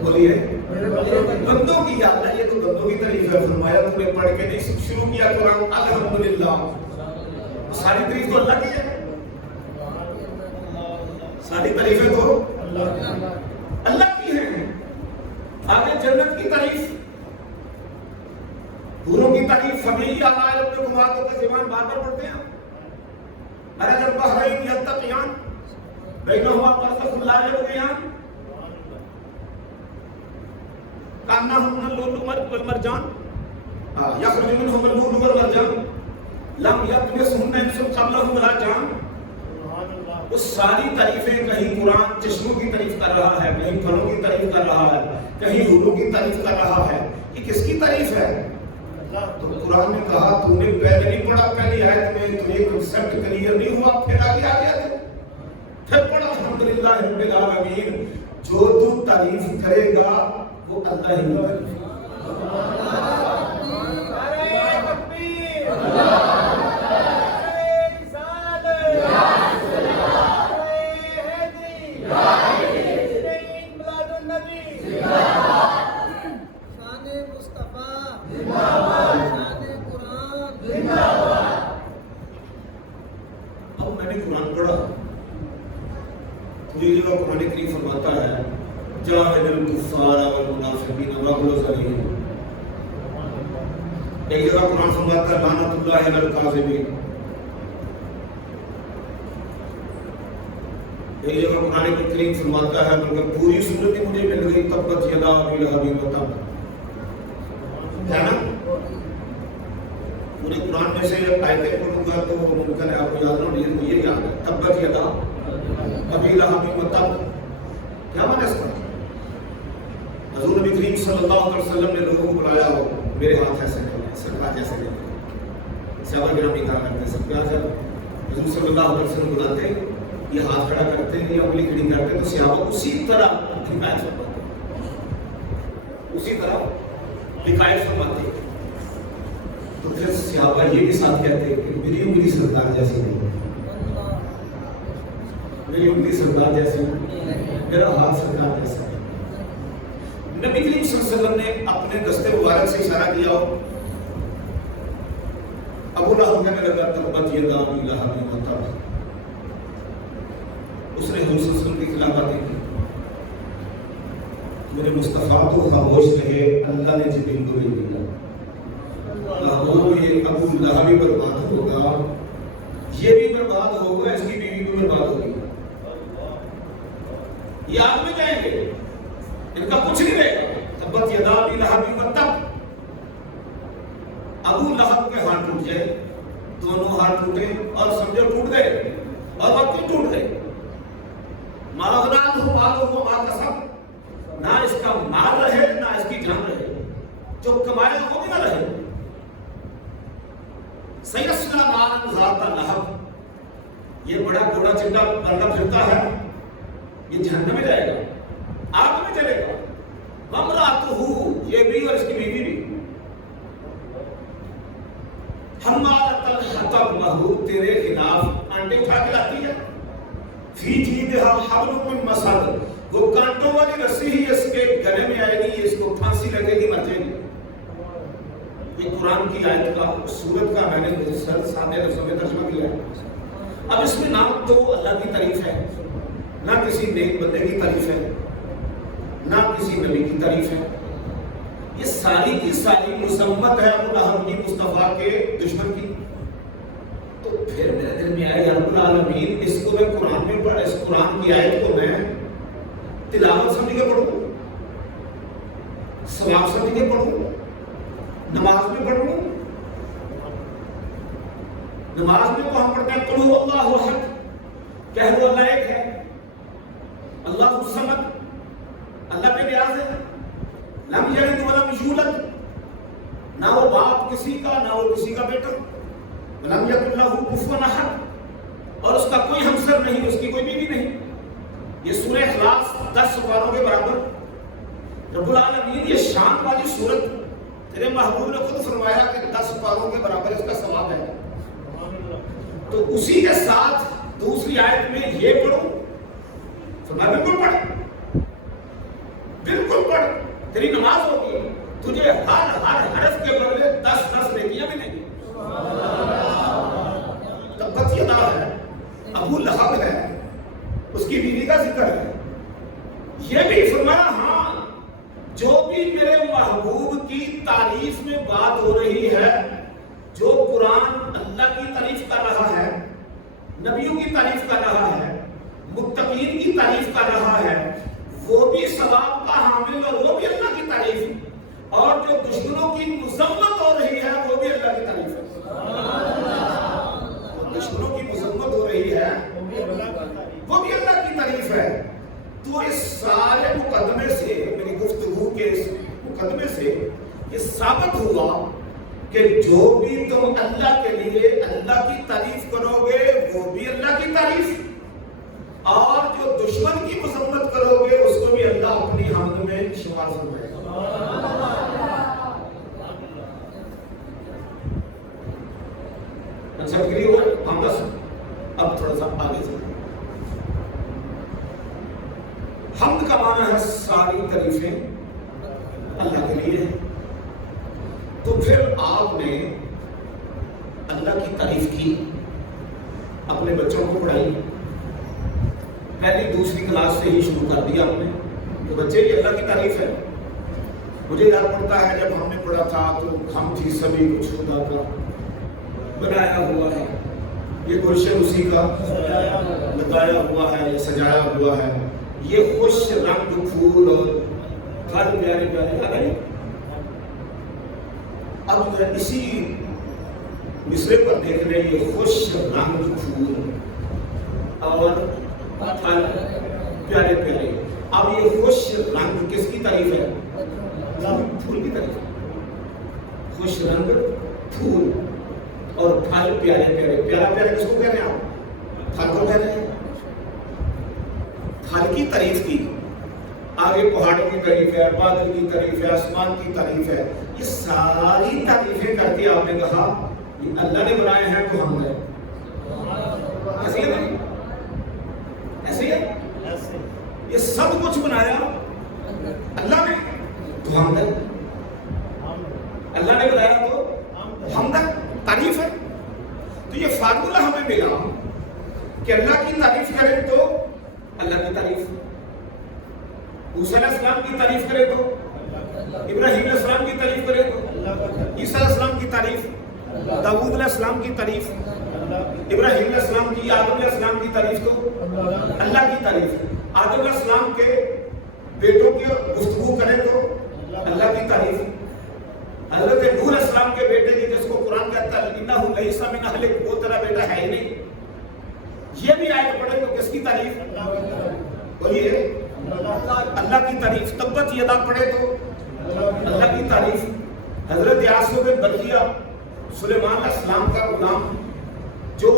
بولیے بندوں کی۔ یا اللہ یہ تو بندوں کی تعریف ہے۔ فرمایا تم نے پڑھ کے نہیں شروع کیا قرآن الحمدللہ، ساری تعریف تو اللہ کی ہے، ساری تعریفیں تو اللہ کی ہیں۔ آگے جنت کی تعریف، حوروں کی تعریف فمیلی آلائے اپنے گماتوں کے زبان بار بار پڑھتے ہیں. مرج البحرین یلتقیان بینہما برزخ لا یبغیان کأنہما اللؤلؤ والمرجان یخرج منہما اللؤلؤ والمرجان لم یطمثہن انس قبلہم ولا جان. وہ ساری تعریفیں کہیں قرآن چشموں کی تعریف کر رہا ہے, کہیں پھلوں کی تعریف کر رہا ہے, کہیں حوروں کی تعریف کر رہا ہے. یہ کس کی تعریف ہے؟ تو قرآن نے کہا تو نے پہلے نہیں پڑھا, پہلی آیت میں تو یہ کنسپٹ کلیئر نہیں ہوا, پھر آگے آ گیا تھا, پھر پڑھا الحمدللہ رب العالمین. جو تو تعریف کرے گا وہ اللہ ہی تعریف. قرآن کریم فرماتا ہے جاہد الکفار والمنافقین واغلظ علیہم. ایک جگہ قرآن فرماتا ہے لعنت اللہ علی الکاذبین. ایک جگہ قرآن کریم فرماتا ہے بلکہ پوری سورت ہی مجھے مل گئی تبت یدا ابی لہب وتب, ہے نا. پورے قرآن میں سے آیتیں پڑھوں گا تو ممکن ہے آپ کو یاد نہ ہو, یہ یاد ہے تبت یدا ابی لہب وتب. کیا معنی اس کا؟ حضور نبی کریم صلی اللہ علیہ وسلم نے لوگوں کو بلایا ہو میرے ہاتھ ایسے کریں, سرکار جیسے کریں, صحابہ کرام یہ کہا کرتے ہیں. سب کیا جب حضور صلی اللہ علیہ وسلم بلاتے یہ ہاتھ کھڑا کرتے ہیں یا انگلی کھڑی کرتے ہیں تو صحابہ اسی طرح حکایت فرماتے, اسی طرح حکایت فرماتے. تو پھر صحابہ یہ بھی ساتھ کہتے ہیں کہ میری انگلی سرکار جیسی نہیں, میری انگلی سرکار جیسی, میرا ہاتھ سرکار جیسا. نبی کریم صلی اللہ علیہ وسلم نے اپنے دستے مبارک سے اشارہ کیا ہو, ابو لہب کہنے لگا تبت یدا ابی لہب وتب. اس نے حضور صلی اللہ علیہ وسلم کی خلاف باتیں کی. میرے مصطفیٰ تو خاموش رہے, اللہ نے جبریل کو بھیج دیا. یہ ابو لہب بھی برباد ہوگا, یہ بھی برباد ہوگا, اس کی بیوی بھی برباد ہوگی, یہ آگ میں جائیں گے, ان کا کچھ نہیں رہے گا. تبت یدا ابی لہب وتب. ابو لہب کے ہاتھ ٹوٹ جائے, دونوں ہاتھ ٹوٹے اور سمجھو ٹوٹ گئے اور وقت ٹوٹ گئے. ما اغنی عنہ مالہ وما کسب, نہ اس کا مال رہے نہ اس کی جان رہے, جو کمایا وہ بھی نہ رہے. سیصلی نارا ذات لہب, یہ بڑا گھوڑا چٹا بنتا پھرتا ہے, یہ جہنم میں جائے گا, آگ میں چلے گا. وامرأتہ, یہ بھی اور اس کی بیوی بھی. حمالۃ الحطب, بہو تیرے خلاف آنٹے اٹھا کے لاتی ہے. فی جیدہا حبل من مسد, وہ کانٹوں والی رسی ہی اس کے گلے میں آئے گی, اس کو پھانسی لگے گی, مر جائے گی. یہ قرآن کی آیت کا سورت کا میں نے سادے لفظوں میں ترجمہ کیا ہے. اب اس میں نہ تو اللہ کی تعریف ہے, نہ کسی نیک بندے کی تعریف ہے, نہ کسی نبی کی تعریف ہے. یہ ساری کی ساری مذمت ہے ابو لہب کی, مصطفیٰ کے دشمن کی. تو پھر میرے دل میں آیا یا رب العالمین, اس کو میں قرآن میں پڑھ, اس قرآن کی آیت کو میں تلاوت سمجھ کے پڑھوں, ثواب سمجھ کے پڑھوں, نماز میں پڑھوں. نماز میں تو ہم پڑھتے ہیں قل هو اللہ احد, کہہ دو اللہ ایک ہے, اللہ الصمد, اللہ بے نیاز ہے, لم یلد ولم یولد, نہ وہ باپ کسی کا نہ وہ کسی کا بیٹا, ولم یکن لہ کفوا احد, اور اس کا کوئی ہمسر نہیں, اس کی کوئی بیوی نہیں. یہ سورہ اخلاص 10 سپاروں کے برابر. رب العالمین یہ شان والی سورت تیرے محبوب نے خود فرمایا کہ 10 سپاروں کے برابر اس کا ثواب ہے. تو اسی کے ساتھ دوسری آیت میں یہ پڑھو, فرمایا بالکل پڑھ, بالکل پڑھ, تیری نماز ہوگی, تجھے ہر حرف کے بدلے 10 نیکیاں ملیں گی. تبت یدا ہے, ابو لہب ہے, اس کی بیوی کا ذکر ہے. یہ بھی فرمایا ہاں جو بھی میرے محبوب کی تعریف میں بات ہو رہی ہے، جو قرآن اللہ کی تعریف کر رہا ہے، نبیوں کی تعریف کر رہا ہے، متقین کی تعریف کر رہا ہے، وہ بھی ثواب کا حامل اور وہ بھی اللہ کی تعریف، اور جو دشمنوں کی مذمت ہو رہی ہے وہ بھی اللہ کی تعریف ہے۔ دشمنوں کی مذمت ہو رہی ہے وہ بھی اللہ کی تعریف ہے۔ تو اس سارے مقدمے سے، میری گفتگو کے اس مقدمے سے یہ ثابت ہوا کہ جو بھی تم اللہ کے لیے اللہ کی تعریف کرو گے وہ بھی اللہ کی تعریف، اور جو دشمن کی مذمت کرو گے اس کو بھی اللہ اپنی حمد میں شمار فرمائے گا۔ اچھا فکری ہو ہم بس اب تھوڑا سا آگے چلیں۔ حمد کا معنی ہے ساری تعریفیں اللہ کے لیے، تو پھر آپ نے اللہ کی تعریف کی، اپنے بچوں کو پڑھائی، پہلی دوسری کلاس سے ہی شروع کر دیا آپ نے، تو بچے کی اللہ کی تعریف ہے۔ مجھے یاد پڑتا ہے جب ہم نے پڑھا تھا تو ہم تھی سبھی کچھ خدا کا بنایا ہوا ہے، یہ گلشن اسی کا لگایا ہوا ہے، یہ سجایا ہوا ہے، یہ خوش رنگ پھول اور پھل پیارے پیارے لگے۔ اب اسی مصرے پر دیکھ رہے ہیں، یہ خوش رنگ پھول اور پھل پیارے پیارے۔ اب یہ خوش رنگ کس کی تعریف ہے؟ پھول کی تعریف ہے۔ خوش رنگ پھول اور پھل پیارے پیارے۔ پیارا پیارے کس کو کہہ رہے ہیں آپ؟ پھل کو کہہ رہے ہیں۔ پھل کی تعریف کی، آگے پہاڑوں کی تعریف ہے، بادل کی تعریف ہے، آسمان کی تعریف ہے، یہ ساری تعریفیں کر کے آپ نے کہا یہ اللہ نے بنائے ہیں تو ہم ہیں۔ ایسے ہی ہے، ایسے ہے، یہ سب کچھ بنایا اللہ نے تو ہم ہیں، اللہ نے بنایا تو ہم ہیں، تعریف ہے۔ تو یہ فارمولہ ہمیں ملا کہ اللہ کی تعریف کریں تو اللہ کی تعریف، موسیٰ علیہ السلام کی تعریف کرے تو، ابراہیم علیہ السلام کی تعریف کرے تو، عیسیٰ علیہ السلام کی تعریف، داؤد علیہ السلام کی تعریف، ابراہیم علیہ السلام کی، آدم علیہ السلام کی تعریف تو اللہ کی تعریف، آدم علیہ السلام کے بیٹوں کی گفتگو کرے تو اللہ کی تعریف، حضرت نوح علیہ السلام کے بیٹے کی جس کو قرآن کہتا ہے انہ لیس من اہلک، وہ تیرا بیٹا ہے ہی نہیں، یہ بھی آیت پڑھے تو کس کی تعریف؟ بولیے اللہ کی تعریف۔ تبت یدا پڑھے تو اللہ کی تعریف۔ حضرت یعقوب بن برقیہ، سلیمان علیہ السلام کا غلام، جو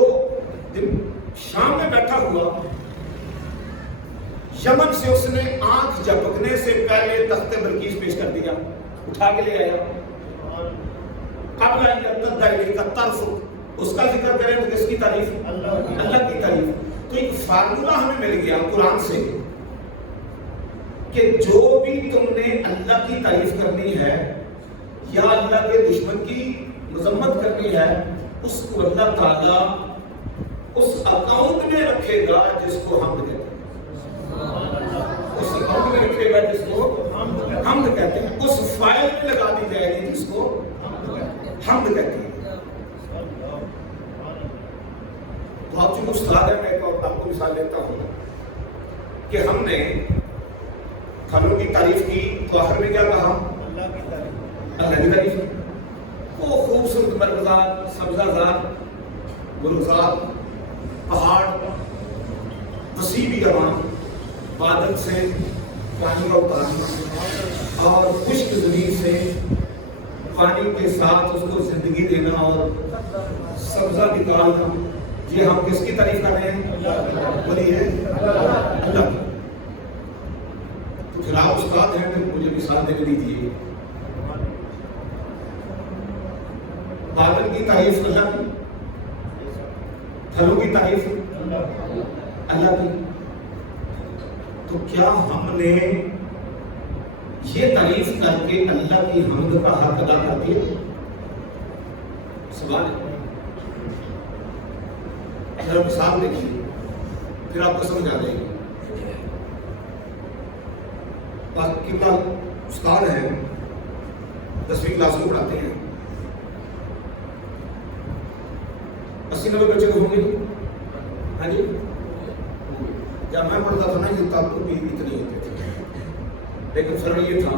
شام میں بیٹھا ہوا، یمن سے اس نے آنکھ جھپکنے سے پہلے تخت بلقیس پیش کر دیا، اٹھا کے لے آیا، قبل ان یرتد الیک طرفک، اس کا ذکر کریں تو کس کی تعریف؟ اللہ کی تعریف۔ تو ایک فارمولہ ہمیں مل گیا قرآن سے کہ جو بھی تم نے اللہ کی تعریف کرنی ہے یا اللہ کے دشمن کی مذمت کرنی ہے، اس کو اللہ تعالیٰ اس اکاؤنٹ میں رکھے گا جس کو حمد کہتے ہیں، اس اکاؤنٹ میں رکھے گا جس کو حمد کہتے ہیں، اس فائل میں لگا دی جائے گی جس کو حمد کہتے ہیں۔ تو آپ جو استاد ہیں، میں آپ کو مثال لیتا ہوں کہ ہم نے پھلوں کی تعریف کی تو آخر میں کیا کہا؟ اللہ کی تعریف۔ وہ خوبصورت مرغزار، سبزہ زار، گلزار، پہاڑ، وسیع ہوا، بادل سے پانی کا اتارنا اور خشک زمین سے پانی کے ساتھ اس کو زندگی دینا اور سبزہ نکالنا، یہ ہم کس کی تعریف کر رہے ہیں؟ بولیے اللہ کی۔ تو پھر آپ استاد ہیں تو مجھے مثال دے دیجیے، بادل کی تعریف اللہ کی، پھلوں کی تعریف اللہ کی، تو کیا ہم نے یہ تعریف کر کے اللہ کی حمد کا حق ادا کر دیا؟ سوال ہے۔ ذرا مثال دیکھیے پھر آپ کو سمجھ آ جائے گی۔ کتنا استاد ہیں 10ویں کلاس کو پڑھاتے ہیں 80-90 بچے ہوں گے. ہاں جی جب میں پڑھتا تھا نا یہ تعلق بھی اتنے ہوتے تھے, لیکن فرق یہ تھا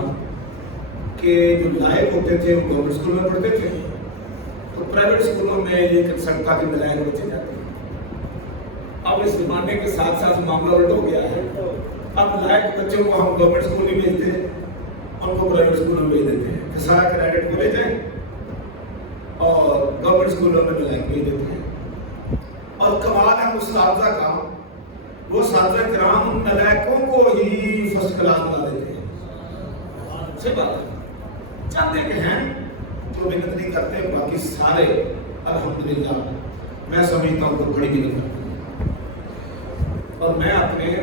کہ جو لائق ہوتے تھے وہ گورنمنٹ اسکول میں پڑھتے تھے, تو پرائیویٹ اسکولوں میں یہ سڑکا کے ملائق بچے جاتے ہیں. اب اس زمانے کے ساتھ ساتھ معاملہ الٹ ہو گیا ہے. اب لائق بچوں کو ہم گورنمنٹ اسکول نہیں بھیجتے, ان کو پرائیویٹ اسکولوں میں بھیج دیتے ہیں کہ سارا کریڈٹ کو لے جائیں اور گورنمنٹ اسکولوں میں لائق بھیج دیتے ہیں. اور کمال ہے اساتذہ کا, وہ اساتذہ کرام نلائقوں کو ہی فرسٹ کلاس بنا دیتے ہیں. صحیح بات ہے. چند ایک ہیں جو محنت نہیں کرتے, باقی سارے الحمدللہ میں سمجھتا ہوں کہ بڑی محنت کرتے ہیں. اور میں اپنے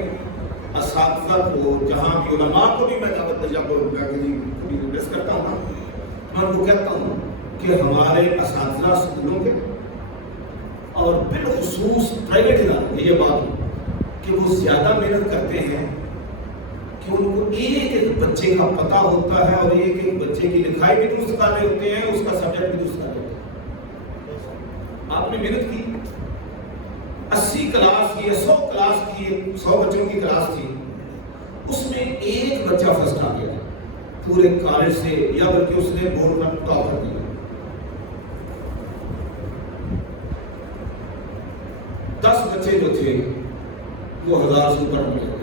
اساتذہ کو, جہاں بھی علماء کو بھی میں دعوت جب کبھی ریکویسٹ کرتا ہوں نا, میں ان کو کہتا ہوں کہ ہمارے اساتذہ اسکولوں کے اور بالخصوص پرائیویٹ ادارے یہ بات کہ وہ زیادہ محنت کرتے ہیں کہ ان کو ایک ایک بچے کا پتہ ہوتا ہے اور ایک ایک بچے کی لکھائی بھی درست کر رہے ہوتے ہیں, اس کا سبجیکٹ بھی درست کر رہے ہوتے ہیں. آپ نے محنت کی, 80 کلاس کی یا 100 کلاس کی, 100 بچوں کی کلاس تھی, اس میں ایک بچہ فرسٹ آ گیا پورے کالج سے, یا بلکہ اس نے بورڈ پر ٹاپ کر دیا. 10 بچے جو تھے وہ 1000 سے اوپر ملے گئے.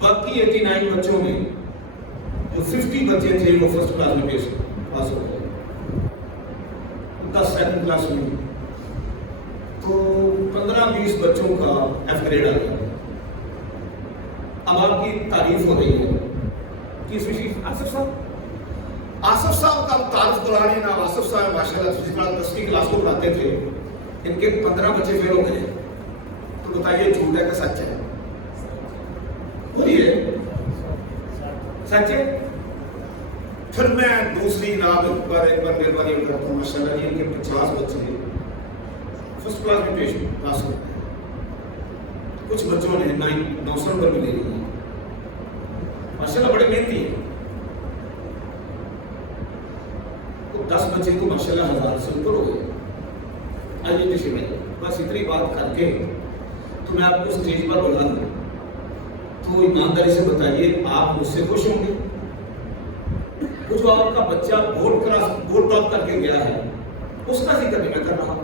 باقی 89 بچوں میں جو 50 بچے تھے وہ فرسٹ کلاس میں پاس ہو گئے. 10 سیکنڈ کلاس میں تو 15-20 بچوں کا ایف گریڈ آ گیا. اب آپ کی تعریف ہو رہی ہے کہ آصف صاحب کا تعارف کرانے نا, آصف صاحب ماشاءاللہ 10ویں کلاس کو پڑھاتے تھے, ان کے 15 بچے فیل ہو گئے. تو بتائیے جھوٹ ہے کہ سچ ہے؟ بولیے سچ ہے. پھر میں دوسری نام پر ایک بار مہربانی کرتا ہوں, ماشاءاللہ ان کے 50 بچے فرسٹ کلاس میں پاس ہو گئے. کچھ بچوں نے 900 نمبر بھی لے لیے. ماشاءاللہ بڑے محنتی ہیں. 10 بچے تو ماشاءاللہ 1000 سے اوپر ہو گئے. آئیے میں بس اتنی بات کر کے تو میں آپ کو اسٹیج پر بلا دوں, تو ایمانداری سے بتائیے آپ مجھ سے خوش ہوں گے؟ جو آپ کا بچہ بورڈ ٹاپ کر کے گیا ہے اس کا ذکر نہیں میں کر رہا,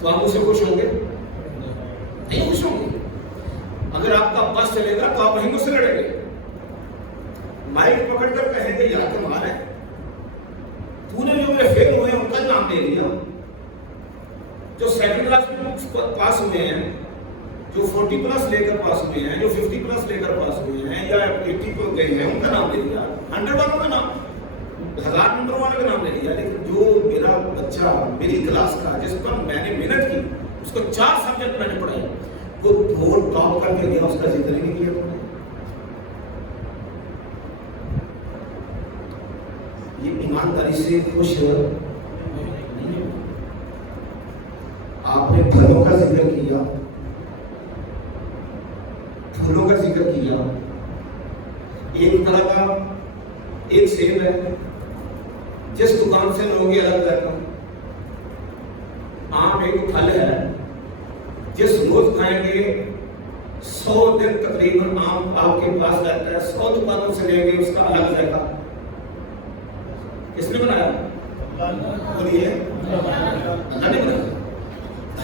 تو آپ مجھ سے خوش ہوں گے؟ نہیں خوش ہوں گے. اگر آپ کا بس چلے گا تو آپ وہیں مجھ سے لڑیں گے, مائک پکڑ کر کہیں گے یار کمال ہے, تو نے جو میرے فیل ہوئے ہیں ان کا نام دے لیا. جو سیکنڈ کلاس میں پاس ہوئے ہیں, جو 40 پلس لے کر پاس ہوئے ہیں, جو 50 پلس لے کر پاس ہوئے ہیں, یا 80 پر گئے ہیں, ان کا نام لے لیا. 100 والوں کا نام, 1000 نمبر والوں کا نام لے لیا. لیکن جو میرا بچہ میری کلاس کا جس پر میں نے محنت کی, اس کو 4 سبجیکٹ میں نے پڑھائے, وہ بورڈ ٹاپ کر کے گیا, اس کا ذکر نہیں کیا تم نے. یہ ایمانداری سے خوش نہیں. آپ نے پھلوں کا ذکر کیا, پھولوں کا ذکر کیا. ایک طرح کا ایک سیب ہے جس دکان سے لوگ یہ الگ کرنا. آم ایک پھل ہے جس روز کھائیں گے 100 دن تقریباً آم آپ کے پاس رہتا ہے, 100 دکانوں سے لیں گے, اس کا الگ ذائقہ. کس نے بنایا؟ بولیے, اللہ نے بنایا.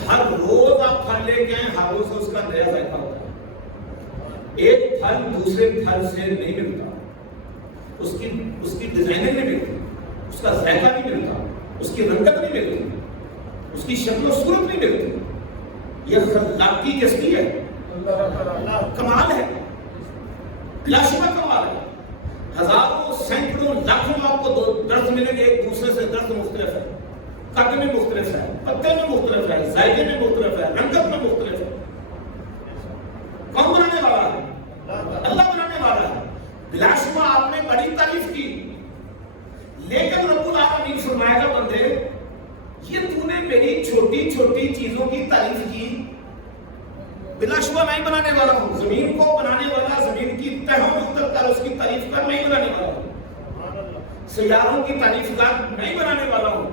ہر روز آپ پھل لے کے آئیں, ہر روز اس کا نیا ذائقہ ہوتا ہے. ایک پھل دوسرے پھل سے نہیں ملتا, اس کی ڈیزائننگ نہیں ملتی, اس کا ذائقہ نہیں ملتا, اس کی رنگت نہیں ملتی, اس کی شکل و صورت نہیں ملتی. یہ خلاقی کسکی ہے, کمال ہے, لاشمہ کمال ہے. ہزاروں سینکڑوں لاکھوں آپ کو درخت ملیں گے, ایک دوسرے سے درخت مختلف ہے, قد میں مختلف ہے, پتے میں مختلف ہے, ذائقے میں مختلف ہے, رنگت میں مختلف ہے. کون بنانے والا ہے؟ اللہ بنانے والا ہے. بلا شبہ آپ نے بڑی تعریف کی, لیکن رب العالمین فرمائے گا بندے یہ تو نے میری چھوٹی چھوٹی چیزوں کی تعریف کی, بلا شبہ میں ہی بنانے والا ہوں. زمین کو بنانے والا, زمین کی تہوں میں اتر کر اس کی تعریف کر میں ہی بنانے والا ہوں. سیاروں کی تعریف کر میں ہی بنانے والا ہوں.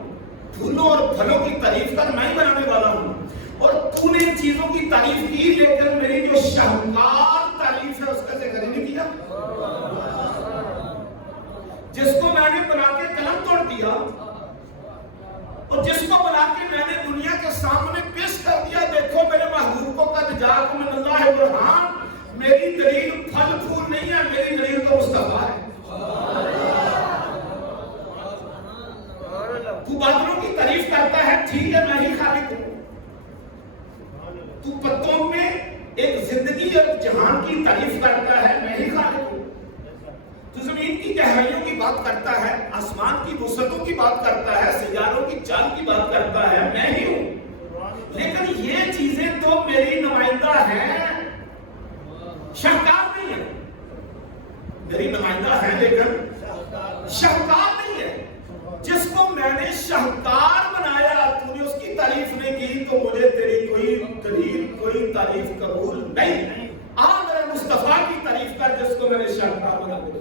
پھولوں اور پھلوں کی تعریف کر میں ہی بنانے والا ہوں. اور تو نے ان چیزوں کی تعریف کی, لیکن میری جو شاہکار تعریف ہے اس کا ذکر ہی نہیں کیا. جس کو میں نے بنا کے قلم توڑ دیا اور جس کو بنا کے میں نے دنیا کے سامنے پیش کر دیا, دیکھو میرے محبوب کو قد جاءکم من اللہ برہان, میری دلیل پھل پھول نہیں ہے, میری دلیل تو مصطفیٰ ہے. تو بادلوں کی تعریف کرتا ہے, ٹھیک ہے میں ہی خالق ہوں. تو پتوں میں ایک زندگی اور جہان کی تعریف کرتا ہے, میں ہی خالق ہوں. تو زمین کی گہرائیوں کی بات کرتا ہے, آسمان کی وسعتوں کی بات کرتا ہے, سیاروں کی چال کی بات کرتا ہے, میں ہی ہوں. لیکن یہ چیزیں تو میری نمائندہ ہیں, شاہکار نہیں ہے. میری نمائندہ ہے لیکن شاہکار نہیں ہے. جس کو میں نے شاہکار بنایا, تو نے اس کی تعریف نہیں کی, تو مجھے تیری کوئی دلیل, کوئی تعریف قبول نہیں. آج میرے مصطفیٰ کی تعریف کر جس کو میں نے شاہکار بنا دیا.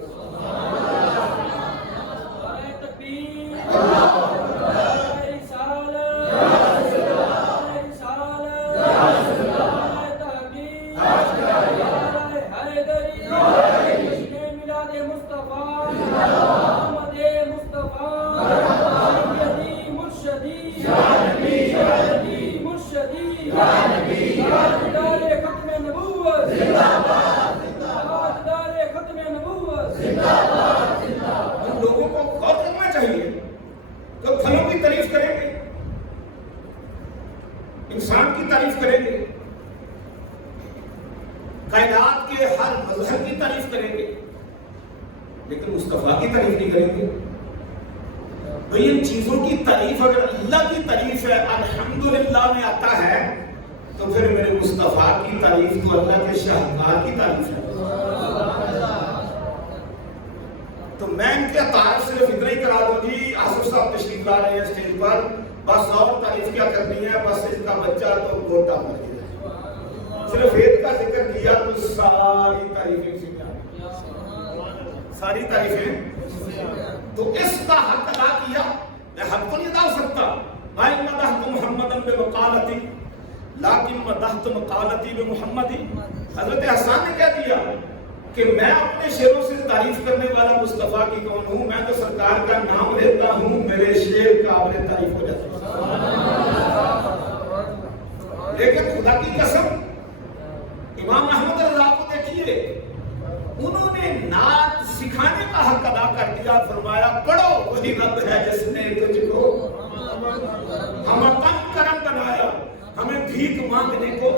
لوگوں کو غور کرنا چاہیے. تو پھلوں کی تعریف کریں گے, انسان کی تعریف کریں گے, کائنات کے ہر مظہر کی تعریف کریں گے, لیکن مصطفیٰ کی تعریف نہیں کریں گے. بھئی ان چیزوں کی تعریف اگر اللہ کی تعریف ہے, الحمدللہ میں آتا ہے, تو پھر میرے مصطفیٰ کی تعریف تو اللہ کے شاہکار کی تعریف ہے. تو میں ان کے تعارف صرف اتنا ہی کرا دوں, جی آصف صاحب تشریف لا رہے ہیں اسٹیج پر, بس اور تعریف کیا کرنی ہے, بس اس کا بچہ تو گوٹا مر گیا, صرف ایک کا ذکر کیا تو ساری تعریفیں سے کیا, ساری تعریفیں. تو اس کا حق ادا کیا. میں حق تو نہیں ادا ہو سکتا. میں مدحت محمدًا بمقالتی لیکن مدحت مقالتی بمحمدی. حضرت حسان نے کہہ دیا کہ میں اپنے شعروں سے تعریف کرنے والا مصطفیٰ کی کون ہوں, میں تو سرکار کا نام لیتا ہوں, میرے شعر قابل تعریف ہو جاتا ہے. لیکن خدا کی قسم امام احمد رضا کو دیکھیے, انہوں نے نعت سکھانے کا حق ادا کر دیا. فرمایا پڑھو وہی رب ہے جس نے تجھ کو ہمیں تنگ کرم بنایا, ہمیں بھیک مانگنے کو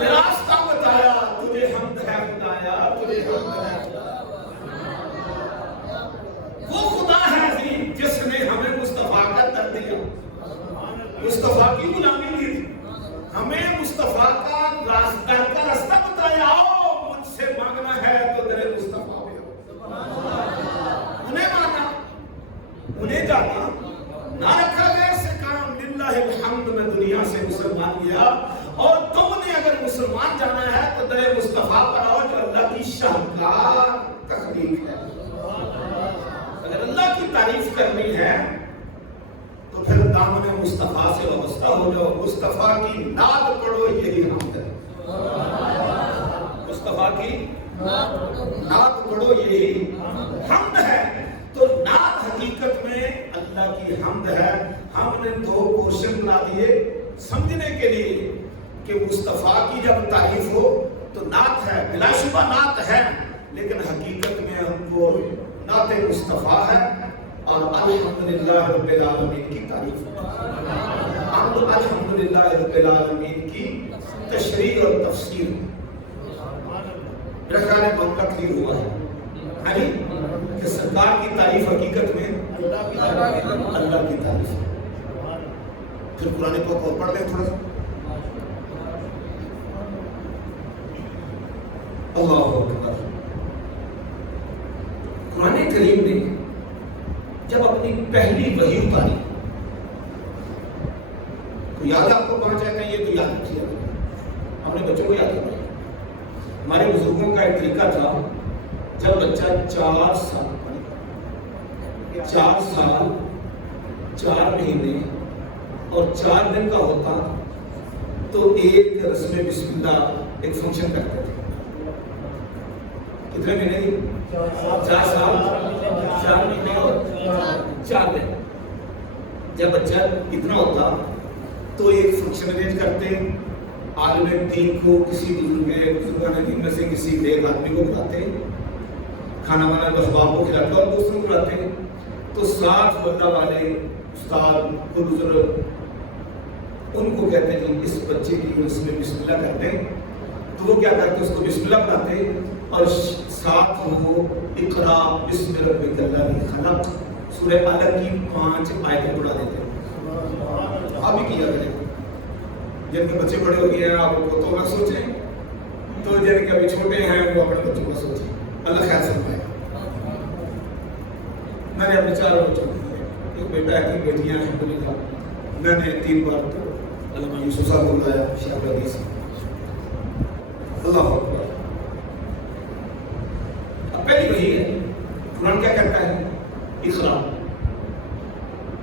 راستہ بتایا, تجھے حمد ہے خدایا, تجھے حمد ہے. وہ خدا ہے عظیم جس نے ہمیں مصطفیٰ کا در دیا, مصطفیٰ کی غلامی دی, ہمیں مصطفیٰ کا راستہ بتایا. آؤ مجھ سے مانگنا ہے تو در مصطفیٰ میں انہیں مانا, انہیں جانا, نہ رکھا گیا سے کام. للہ الحمد, میں دنیا سے مسلمان گیا, اور تم نے اگر مسلمان جانا ہے تو در مصطفیٰ پر آؤ جو اللہ کی شاہکار تخلیق ہے. اگر اللہ کی تعریف کرنی ہے تو پھر دامن مصطفیٰ سے وابستہ ہو جاؤ. مصطفیٰ کی نعت پڑھو, یہی حمد ہے. مصطفیٰ کی نعت پڑھو, یہی حمد ہے. تو نعت حقیقت میں اللہ کی حمد ہے. ہم نے دو پورشن بنا دیے سمجھنے کے لیے کہ مصطفیٰ کی جب تعریف ہو تو نعت ہے, بلا شبہ نعت ہے, لیکن حقیقت میں ہم کو نعت مصطفیٰ ہے اور الحمدللہ رب العالمین کی تعریف ہے. ہم الحمدللہ رب العالمین کی تشریح اور تفسیر میرا خیال ہے معاملہ کلیئر ہوا ہے کہ سرکار کی تعریف حقیقت میں اللہ کی تعریف ہے. پھر قرآن پاک اور پڑھ لیں تھوڑا سا. اللہ اکبر. قرآن کریم نے جب اپنی پہلی وحی اتاری, تو یاد آپ کو کہاں چاہتے ہیں, یہ تو یاد رکھیے, اپنے بچوں کو یاد کریں. ہمارے بزرگوں کا ایک طریقہ تھا، جب بچہ 4 سال 4 مہینے اور 4 دن کا ہوتا تو ایک رسم بسم اللہ ایک فنکشن کرتے تھے. کتنے مہینے؟ 4 سال 4 مہینے اور 4 دن. جب بچہ اتنا ہوتا تو ایک فنکشن ارینج کرتے، عالم دین کو کسی بزرگان دین میں سے کسی نیک آدمی کو بلاتے، کھانا وانا احباب کو کھلاتے اور دوستوں کو بلاتے. تو 7 اللہ والے استاد کو بزرگ ان کو کہتے ہیں کہ اس بچے کی رسم بسم اللہ کرتے ہیں. تو وہ کیا کرتے اس کو بسم اللہ بناتے اور ساتھ وہ اقرا بسم ربک الذی خلق سورہ علق کی 5 آیتیں پڑھا دیتے ہیں. آپ بھی کیا کریں، جن کے بچے بڑے ہو گئے ہیں آپ کو تو نہ سوچیں، تو جن کے ابھی چھوٹے ہیں وہ اپنے بچوں کو سوچیں. اللہ خیر فرمائے. میں نے اپنے 4 بچوں کو، ایک بیٹا ہے 3 بیٹیاں ہیں. میں نے 3 بار تو علامہ یوسف صاحب کو بلایا، شیخ حدیث. اللہ اکبر. اب پہلی وہی ہے، قرآن کیا کہتا ہے؟ اقرا.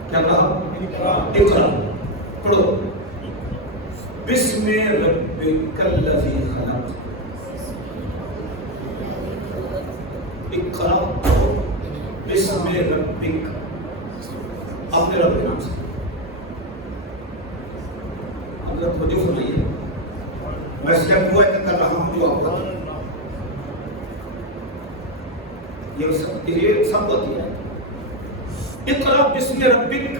کیا کہا؟ اقرا. پڑھو بسم ربک الذی خلق. اقرا بسم ربک، اپنے رب کے نام سے. اب ذرا توجہ فرمائیے، میں اسٹیپ ہوا کر رہا ہوں جو آپ کو یہ سب ہوتی ہے. اقرا بسم ربک،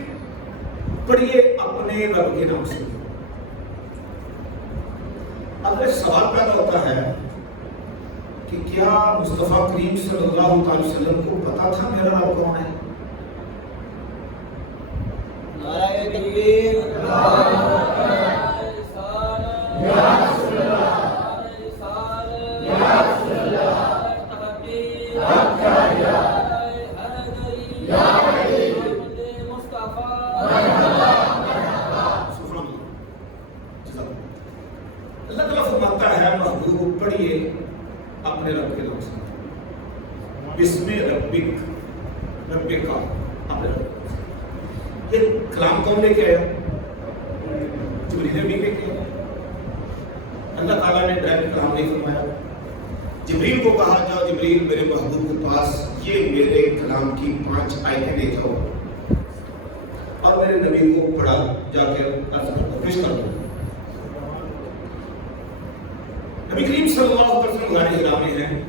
پڑھیے اپنے رب کے نام سے. اب ایک سوال پیدا ہوتا ہے کہ کیا مصطفیٰ کریم صلی اللہ علیہ وسلم کو پتا تھا میرا رب کون ہے؟ نعرہ تکبیر، اللہ تعالیٰ فرماتا ہے محبوب پڑھیے اپنے رب کے نام سے. بسم ربک، رب کا اپنے رب. یہ کلام کون لے کے آیا؟ جبریل نے بھی لے کے آیا. اللہ تعالیٰ نے ڈائریکٹ کلام نہیں فرمایا. جبریل کو کہا جاؤ جبریل میرے محبوب کے پاس یہ میرے کلام کی 5 آیتیں لے جاؤ اور میرے نبی کو پڑھا جا کے پیش کر دو. نبی کریم صلی اللہ علیہ وسلم غار حرا میں ہیں.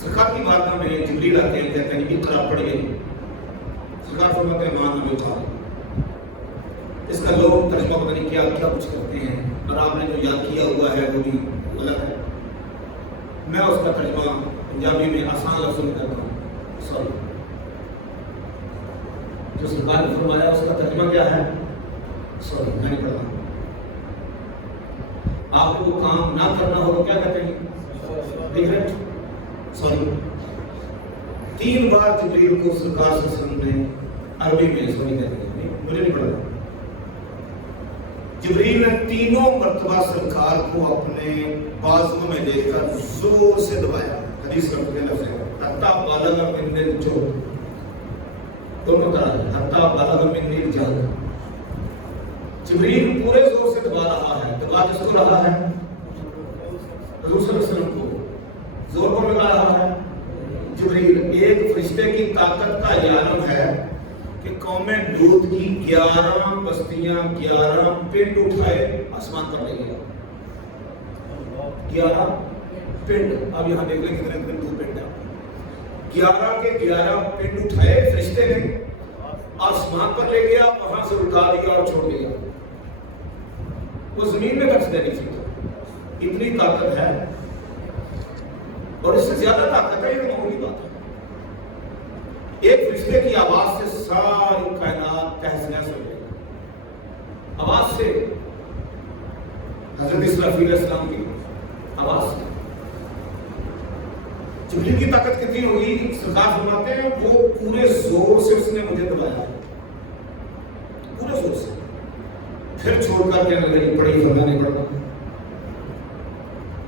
سرکار کی بارگاہ میں جبریل آتے ہیں، کہتے ہیں اقرا پڑھیے. سرکار فرماتے ہیں مان نبی قال. اس کا لوگ ترجمہ پتہ نہیں کیا کچھ کرتے ہیں اور آپ نے جو یاد کیا ہوا ہے وہ بھی غلط ہے. میں اس کا ترجمہ پنجابی میں آسان لفظوں میں کرتا ہوں. سوری، جو سرکار نے فرمایا اس کا ترجمہ کیا ہے؟ سوری میں نہیں پڑھا. آپ کو کام نہ کرنا ہو تو کیا کہتے ہیں؟ ریگریٹ. سوری. 3 بار جبریل کو سرکار صلی اللہ علیہ وسلم نے عربی میں سوری کہتے ہیں، مجھے نہیں پڑھا. جبریل نے 3 مرتبہ سرکار کو اپنے بازو میں لے کر زور سے دبایا. حدیث کا لفظ ہے حتی بالغ من الجهد. دونوں طرح ہے، حتی بالغ من الجهد. جبریل پورے زور سے دبا رہا ہے. دبا کس کو رہا ہے؟ حضور صلی اللہ علیہ وسلم کو. زور کو لگا رہا ہے جبریل. ایک فرشتے کی طاقت کا یہ عالم ہے کہ قوم لوط کی 11 بستیاں 11 پنڈ اٹھائے آسمان پر لے گیا. 11 پنڈ. اب یہاں دیکھ لیں کتنے پنڈ ہے. 11 کے 11 پنڈ اٹھائے فرشتے نے، آسمان پر لے گیا، وہاں سے اٹھا دیا اور چھوڑ دیا. وہ زمین میں بچ نہیں سکتا. اتنی طاقت ہے اور اس سے زیادہ طاقت ہے. یہ معمولی بات ہے. ایک فرشتے کی آواز سے ساری کائنات تہس نہس ہو گئی. آواز سے، حضرت اسرافیل علیہ السلام کی آواز سے. جبریل کی طاقت کتنی ہوگی؟ سرکار فرماتے ہیں وہ پورے زور سے اس نے مجھے دبایا، پورے زور سے. پھر چھوڑ کر کہنے لگی پڑھی فرما نہیں پڑھنا.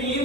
3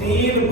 3